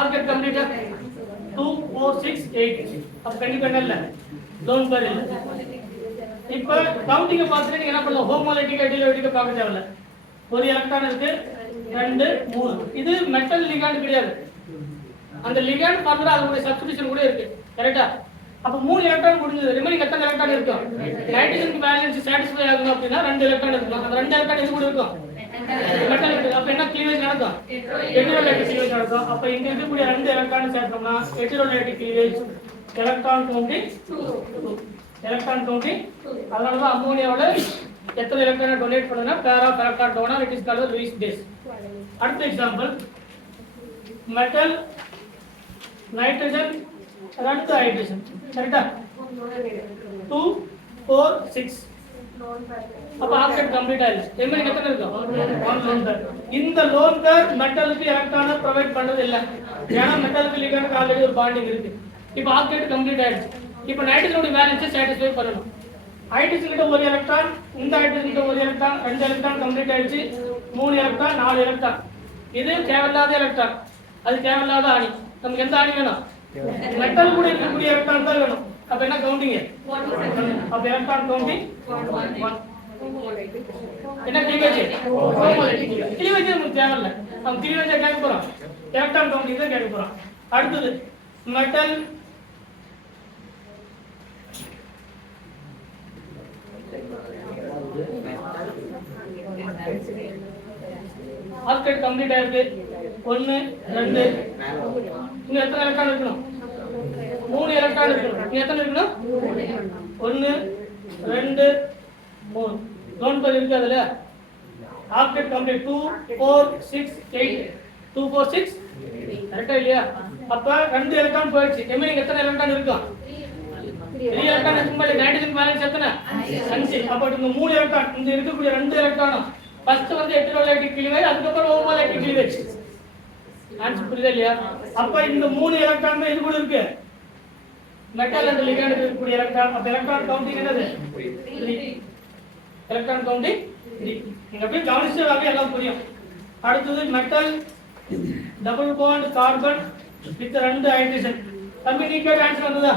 Arcade கம்ப்ளீட்டா 2 4 6 8 அப்ப கண்டிப்பா என்ன இல்ல லோன் பேர் இல்ல. இப்ப கவுண்டிங்க பார்த்துட்டு நீங்க என்ன பண்ணலாம், ஹோமோலைட்டிக் டெலிவரிக்கு பார்க்க தேவையில்ல. ஒரு எலக்ட்ரான் இருக்கு 2 3 இது மெட்டல் லிகாண்ட் கிடையாது. அந்த லிகாண்ட் ஃபார்முலா அதோட சப்ஸ்டிட்யூஷன் கூட இருக்கு கரெக்ட்டா. அப்ப 3 எலக்ட்ரான் முடிஞ்சது. ரிமைனிங் எத்தனை எலக்ட்ரான் இருக்கும்? நைட்ரஜனுக்கு பேலன்ஸ் சாட்டிஸ்ஃபை ஆகணும் அப்படினா 2 எலக்ட்ரான் இருக்கும். அந்த 2 எலக்ட்ரான் எது கூட இருக்கும்? மெட்டல் இருக்கு. அப்ப என்ன க்ளீவேஜ் நடக்கும்? ஹெட்டரோலைட்டிக் க்ளீவேஜ் நடக்கும். அப்ப இங்க இருக்கக்கூடிய 2 எலக்ட்ரான் சேர்த்தோம்னா heterolytic cleavage electron counting 2 electron counting. அதனால தான் அம்மோனியாவோட எத்தனை எலக்ட்ரான் டொனேட் பண்ணுனா pair of electron donor it is called Lewis base. அடுத்த எக்ஸாம்பிள் மெட்டல் நைட்ரஜன் 2 ஹைட்ரஜன் கரெக்ட்டா 2 4 6 அப்ப ஆக்சைடு கம்ப்ளீட் ஆயிடுச்சு. ரிமைனிங் எத்தனை இருக்கும்? 1 லோன் பேர். இந்த லோன் பேர் மெட்டலுக்கு எலக்ட்ரானை ப்ரொவைட் பண்றது இல்ல. ஏன்னா மெட்டலுக்கு லிகாண்டுக்கு ஆல்ரெடி ஒரு பாண்டிங் இருக்கு. இப்போ ஆக்சைடு கம்ப்ளீட் ஆயிடுச்சு. இப்போ நைட்ரஜனோட பேலன்ஸை சாட்டிஸ்ஃபை பண்ணணும். ஹைட்ரஜன் கிட்ட ஒரு எலக்ட்ரான், இந்த ஹைட்ரஜன் கிட்ட ஒரு எலக்ட்ரான், 2 எலக்ட்ரான் கம்ப்ளீட் ஆயிடுச்சு. 3 எலக்ட்ரான் 4 எலக்ட்ரான். இது தேவையில்லாத எலக்ட்ரான், அது தேவையில்லாத அணி. நமக்கு எந்த அணி வேணும்? மெட்டல் கூட இருக்கக்கூடிய எலக்ட்ரான் தான் வேணும். அப்ப என்ன கவுண்டிங்? அப்ப எலக்ட்ரான் கவுண்டிங் 1. என்ன க்ளீவேஜ்? ஹோமோலைட்டிக் க்ளீவேஜ் நமக்கு தேவையில்லை. நம்ம க்ளீவேஜ் கேட்க போறோம், எலக்ட்ரான் கவுண்டிங் தான் கேட்க போறோம். அடுத்தது மெட்டல் ஆல்கேட் கம்ப்ளீட் ஆயிருக்கு. 1 2 இங்க எத்தனை எலக்ட்ரான் இருக்கணும்? 3 எலக்ட்ரான் இருக்கணும். இங்க எத்தனை இருக்கணும்? 1 2 3 லோன் பேர் இருக்கு அதுல. ஆல்கேட் கம்ப்ளீட் 2 4 6 8 2 4 6 கரெக்ட்டா இல்லையா? அப்ப 2 எலக்ட்ரான் போயிடுச்சு. ரிமைனிங் எத்தனை எலக்ட்ரான் இருக்கும்? 3 எலக்ட்ரான் இருக்கும்போது நைட்ரஜன் பேலன்ஸ் எத்தனை? 5. அப்ப இந்த 3 எலக்ட்ரான் இந்த இருக்கக்கூடிய 2 எலக்ட்ரானும் ஃபர்ஸ்ட் வந்து ஹெட்டரோலைட்டிக் க்ளீவேஜ், அதுக்கு அப்புறம் ஹோமோலைட்டிக் க்ளீவேஜ். ஆன்சர் புரியுதா இல்லையா? அப்ப இந்த 3 எலக்ட்ரான் இது கூட இருக்கு மெட்டல் அண்ட் லிகாண்ட் இருக்கக்கூடிய எலக்ட்ரான். அப்ப எலக்ட்ரான் கவுண்டிங் என்னது? 3. Electron counting 3. நீங்க அப்படியே கவனிச்சு அப்படியே எல்லாம் புரியும். அடுத்தது metal double bond carbon with 2 hydrogen. தம்பி நீ கேட்ட ஆன்சர் வந்ததா?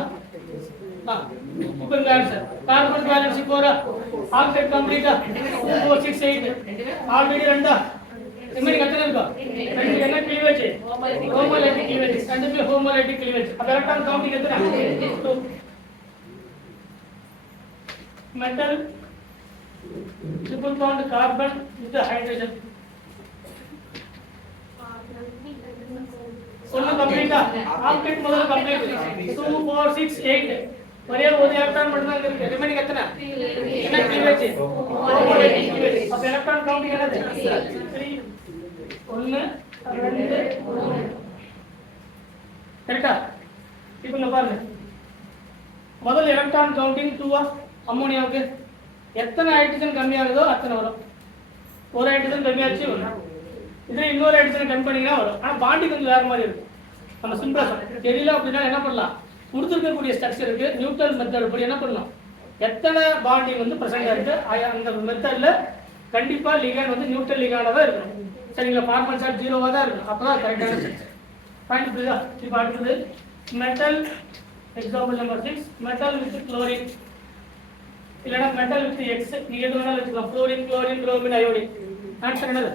இப்ப ஆன்சர் கார்பன் பேலன்ஸ் போறா ஆக்சைடு கம்ப்ளீட்டா 2 4 6 8 ஆல்ரெடி 2 ரிமைனிங் எத்தனை இருக்கா? 2 என்ன க்ளீவேஜ்? ஹோமோலைட்டிக் க்ளீவேஜ். 2 ஹோமோலைட்டிக் க்ளீவேஜ். அப்ப எலக்ட்ரான் கவுண்டிங் எத்தனை? 2. Metal triple bond carbon with hydrogen சொல்ல கம்ப்ளீட்டா ஆக்சைடு முதல்ல கம்ப்ளீட் 2 4 6 8 ஒரே ஒரு எலக்ட்ரான் மட்டும் தான் இருக்கு. ரிமைனிங் எத்தனை? என்ன க்ளீவேஜ்? ஹோமோலைட்டிக் க்ளீவேஜ். அப்ப எலக்ட்ரான் கவுண்டிங் என்னது? 3 1 2 3 கரெக்ட்டா? இப்போ இங்க பாருங்க, முதல் எலக்ட்ரான் கவுண்டிங் 2 அம்மோனியாவுக்கு எத்தனை ஹைட்ரஜன் கம்மியாகுதோ அத்தனை வரும். ஒரு ஹைட்ரஜன் கம்மியாச்சு வரும். இதே இன்னொரு ஹைட்ரஜன் கம்மி பண்ணீங்கன்னா வரும். ஆனா பாண்டிங் கொஞ்சம் வேற மாதிரி இருக்கும். நம்ம சிம்பிளா தெரியல அப்படின்னா என்ன பண்ணலாம், கொடுத்துருக்கக்கூடிய ஸ்ட்ரக்சருக்கு நியூட்ரல் மெத்தட் படி என்ன பண்ணலாம், எத்தனை பாண்டிங் வந்து பிரசண்டா இருக்கு அந்த மெத்தட்ல கண்டிப்பா லிகாண்ட் வந்து நியூட்ரல் லிகாண்டா தான் இருக்கணும். சரிங்களா? ஃபார்மல் சார்ட் 0வா தான் இருக்கணும். அப்பதான் கரெக்டான ஸ்ட்ரக்சர். பாயிண்ட் புரியுதா? இப்போ அடுத்தது metal example number 6 metal with chlorine இல்லைன்னா மெட்டல் வித் எக்ஸ். நீங்க எது வேணாலும் வச்சுக்கலாம். Fluorine chlorine bromine iodine. Answer என்னது?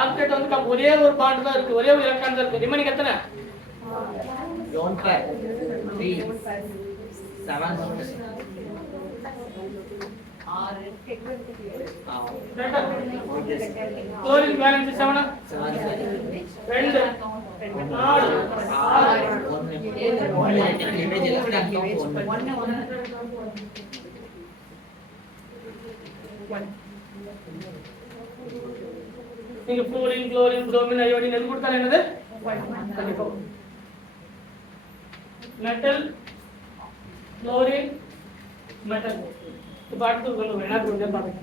ஆக்சைடு வந்து ஒரே ஒரு பாண்ட் தான் இருக்கு, ஒரே ஒரு எலக்ட்ரான் தான் இருக்கு. ரிமைனிங் எத்தனை? Lone pair 3 7 குளோரின் பேலன்ஸ் 7 2 4 நீங்க ஃப்ளோரின் குளோரின் புரோமின் அயோடின் எது கொடுத்தாலும் என்னது? கண்டிப்பா மெட்டல் குளோரின் மெட்டல். இப்போ அடுத்து கொண்டு என்ன கொடுங்க பாருங்க.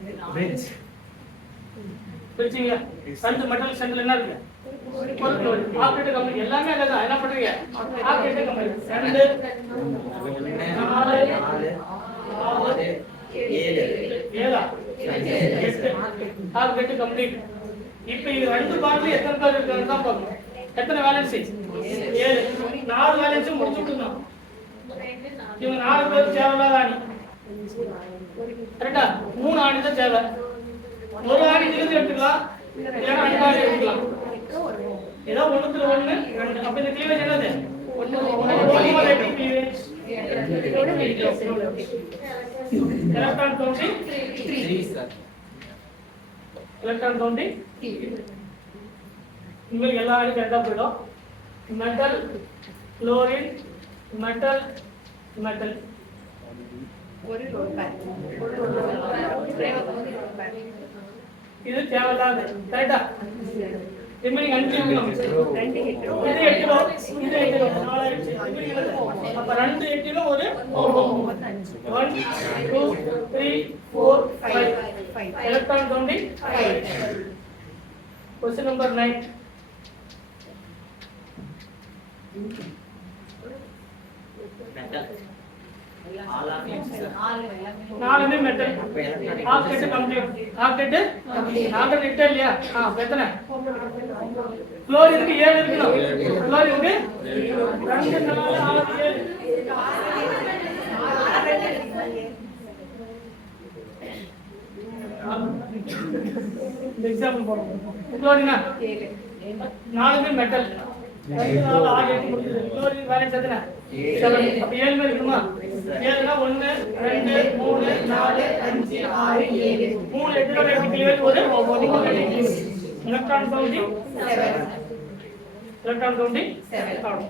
பிரிச்சிங்க. ரெண்டு மெட்டல் சென்டர்ல என்ன இருக்கு? ஒரு குளோரின். ஆக்சைடு கம்பெனி எல்லாமே அதான். என்ன பண்றீங்க? Oxide company 2 4 6 7 8 oxide complete. இப்போ இது ரெண்டு பாண்ட்ல எத்தனை பேர் இருக்கான்னு தான் பார்க்கணும். எத்தனை வேலன்ஸ் 7 4 வேலன்ஸ் முடிச்சு விட்டுறோம் இவங்க 4 பேர் தேவையில்லாத ஆணி கரெக்டா 3 ஆணி தான் தேவை ஒரு ஆணி இருந்து எடுத்துக்கலாம் இல்லைன்னா 2 ஆணி எடுத்துக்கலாம் ஏதோ ஒண்ணுத்துல ஒண்ணு அப்ப இந்த கிளீவேஜ் என்னது homolytic cleavage electron counting 3 sir electron counting உங்களுக்கு எல்லா ஆணியும் கரெக்டா போயிடும் மெட்டல் குளோரின் மெட்டல் மெட்டல் ஒரு ரோல் பேக் இது தேவையில்லாத கரெக்டா ரிமைனிங் 5 இருக்கணும் 2 ஹிட் ரோ இது 8 ரோ இது 8 ரோ 4 ஆயிடுச்சு அப்ப 2 8 ரோ ஒரு 1 2 3 4 5 electron counting 5 question number 9 metal all of it sir நாலுமே metal oxide complete oxide oxide இட்ட இல்லையா எத்தனை குளோரினுக்கு 7 இருக்கணும் குளோரினுக்கு 2 4 6 7 எக்ஸாம்பிள் போறோம் குளோரினா 7 நாலுமே மெட்டல் 2 4 6 8 முடிஞ்சது குளோரின் வேலன்ஸ் எத்தனை 7 அப்ப 7 மேல இருக்குமா 7 னா 1 2 3 4 5 6 7 3 எலக்ட்ரான் கிளியர் ஒரு எலக்ட்ரான் கவுண்டிங் 7 எலக்ட்ரான் கவுண்டிங் 7